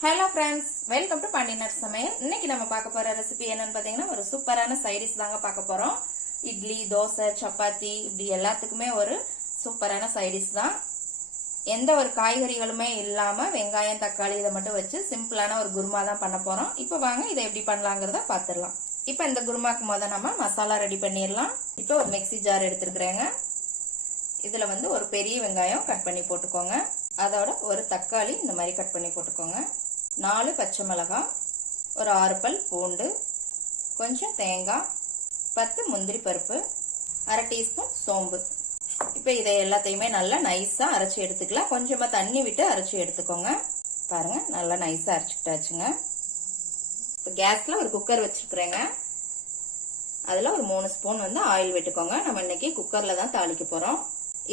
Hello friends, welcome to பாண்டியனர் சமையல். இன்னைக்கு நம்ம பார்க்க போற ரெசிபி என்னன்னு பாத்தீங்கன்னா ஒரு சூப்பரான சைடிஷ் தாங்க பார்க்க போறோம். இட்லி, தோசை, சப்பாத்தி இப்படி எல்லாத்துக்குமே ஒரு சூப்பரான சைடிஷ் தான். எந்த ஒரு காய்கறிகளுமே இல்லாம வெங்காயம், தக்காளி இதை மட்டும் வச்சு சிம்பிளான ஒரு குருமா தான் பண்ண போறோம். இப்போ வாங்க இதை எப்படி பண்ணலாங்கிறத பாத்துடலாம். இப்போ இந்த குருமாக்கு முதல் நம்ம மசாலா ரெடி பண்ணிடலாம். இப்போ ஒரு மிக்ஸி ஜார் எடுத்துருக்குறேங்க. இதுல வந்து ஒரு பெரிய வெங்காயம் கட் பண்ணி போட்டுக்கோங்க. அதோட ஒரு தக்காளி இந்த மாதிரி கட் பண்ணி போட்டுக்கோங்க. 4 பச்சை மிளகாய், ஒரு 6 பல் பூண்டு, கொஞ்சம் தேங்காய், 10 முந்திரி பருப்பு, 1/2 டீஸ்பூன் சோம்பு. இப்போ இதை எல்லாத்தையுமே நல்லா நைஸா அரைச்சி எடுத்துக்கலாம். கொஞ்சமா தண்ணி விட்டு அரைச்சி எடுத்துக்கோங்க. பாருங்க, நல்லா நைஸா அரைச்சிக்கிட்டாச்சுங்க. இப்போ கேஸ்ல ஒரு குக்கர் வச்சிருக்கிறேங்க. அதுல ஒரு 3 ஸ்பூன் வந்து ஆயில் விட்டுக்கோங்க. நம்ம இன்னைக்கு குக்கர்ல தான் தாளிக்க போறோம்.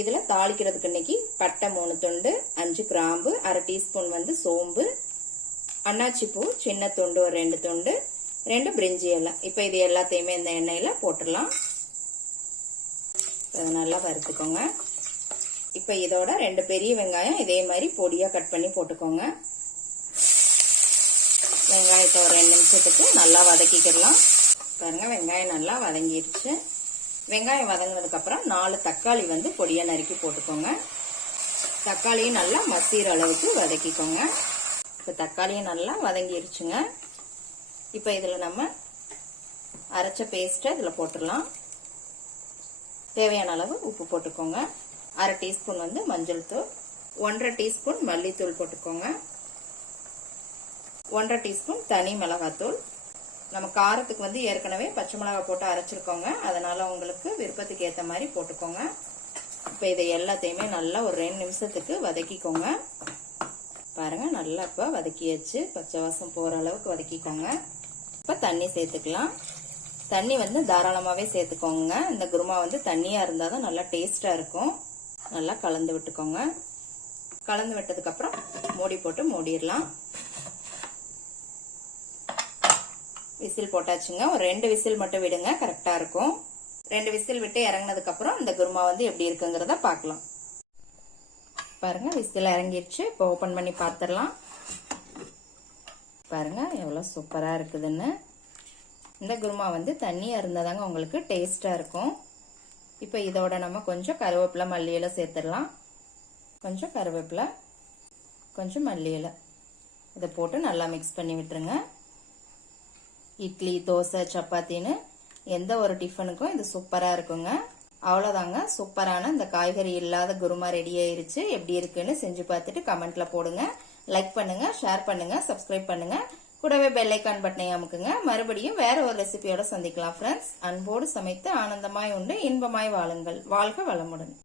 இதுல தாளிக்கிறதுக்கு இன்னைக்கு பட்டை 3 துண்டு, 5 கிராம்பு, 1/2 டீஸ்பூன் வந்து சோம்பு, அன்னாச்சி பூ சின்ன துண்டு ஒரு 2 துண்டு, 2 பிரிஞ்சி இலை. இப்போ இது எல்லாத்தையுமே இந்த எண்ணெயில போட்டுடலாம். நல்லா வறுத்துக்கோங்க. இப்போ இதோட 2 பெரிய வெங்காயம் இதே மாதிரி பொடியா கட் பண்ணி போட்டுக்கோங்க. வெங்காயத்தை ஒரு 2 நிமிஷத்துக்கு நல்லா வதக்கிக்கலாம். பாருங்க, வெங்காயம் நல்லா வதங்கிருச்சு. வெங்காயம் வதங்கினதுக்கு அப்புறம் 4 தக்காளி வந்து பொடியா நறுக்கி போட்டுக்கோங்க. தக்காளியும் நல்லா மசிற அளவுக்கு வதக்கிக்கோங்க. இப்போ தக்காளியும் நல்லா வதங்கிருச்சுங்க. இப்போ இதுல நம்ம அரைச்ச பேஸ்ட்டை இதுல போட்டுடலாம். தேவையான அளவு உப்பு போட்டுக்கோங்க. 1/2 டீஸ்பூன் வந்து மஞ்சள் தூள், 1/2 டீஸ்பூன் மல்லித்தூள் போட்டுக்கோங்க, 1/2 டீஸ்பூன் தனி மிளகாத்தூள். நம்ம காரத்துக்கு வந்து ஏற்கனவே பச்சை மிளகாய் போட்டு அரைச்சிருக்கோங்க. அதனால உங்களுக்கு விருப்பத்துக்கு ஏற்ற மாதிரி போட்டுக்கோங்க. இப்போ இதை எல்லாத்தையுமே நல்லா ஒரு 2 நிமிஷத்துக்கு வதக்கிக்கோங்க. பாருங்க, நல்லா இப்போ வதக்கியாச்சு. பச்சை வாசம் போற அளவுக்கு வதக்கிக்கோங்க. இப்போ தண்ணி சேர்த்துக்கலாம். தண்ணி வந்து தாராளமாவே சேர்த்துக்கோங்க. இந்த குருமா வந்து தண்ணியா இருந்தாதான் நல்லா டேஸ்டா இருக்கும். நல்லா கலந்து விட்டுக்கோங்க. கலந்து விட்டதுக்கு அப்புறம் மூடி போட்டு மூடிடலாம். விசில் போட்டாச்சுங்க. ஒரு 2 விசில் மட்டும் விடுங்க, கரெக்டா இருக்கும். 2 விசில் விட்டு இறங்கினதுக்கு அப்புறம் இந்த குருமா வந்து எப்படி இருக்குங்கிறத பார்க்கலாம். பாருங்க, விசில் இறங்கிடுச்சு. இப்போ ஓபன் பண்ணி பார்த்துடலாம். பாருங்க எவ்வளவு சூப்பரா இருக்குதுன்னு. இந்த குருமா வந்து தண்ணியா இருந்தாதாங்க உங்களுக்கு டேஸ்டா இருக்கும். இப்போ இதோட நம்ம கொஞ்சம் கருவேப்பிலை, மல்லி இலை சேர்த்துடலாம். கொஞ்சம் கருவேப்பிலை, கொஞ்சம் மல்லி இலை, இதை போட்டு நல்லா மிக்ஸ் பண்ணி விட்டுருங்க. இட்லி, தோசை, சப்பாத்தின்னு எந்த ஒரு டிஃபனுக்கும் இது சூப்பரா இருக்குங்க. அவ்வளவுதாங்க, சூப்பரான இந்த காய்கறி இல்லாத குருமா ரெடி ஆயிருச்சு. எப்படி இருக்குன்னு செஞ்சு பார்த்துட்டு கமெண்ட்ல போடுங்க. லைக் பண்ணுங்க, ஷேர் பண்ணுங்க, சப்ஸ்கிரைப் பண்ணுங்க. கூடவே பெல் ஐக்கான் பட்டனை அமுக்குங்க. மறுபடியும் வேற ஒரு ரெசிபியோட சந்திக்கலாம் ஃப்ரெண்ட்ஸ். அன்போடு சமைத்து ஆனந்தமாய் உண்டு இன்பமாய் வாழுங்கள். வாழ்க வளமுடன்.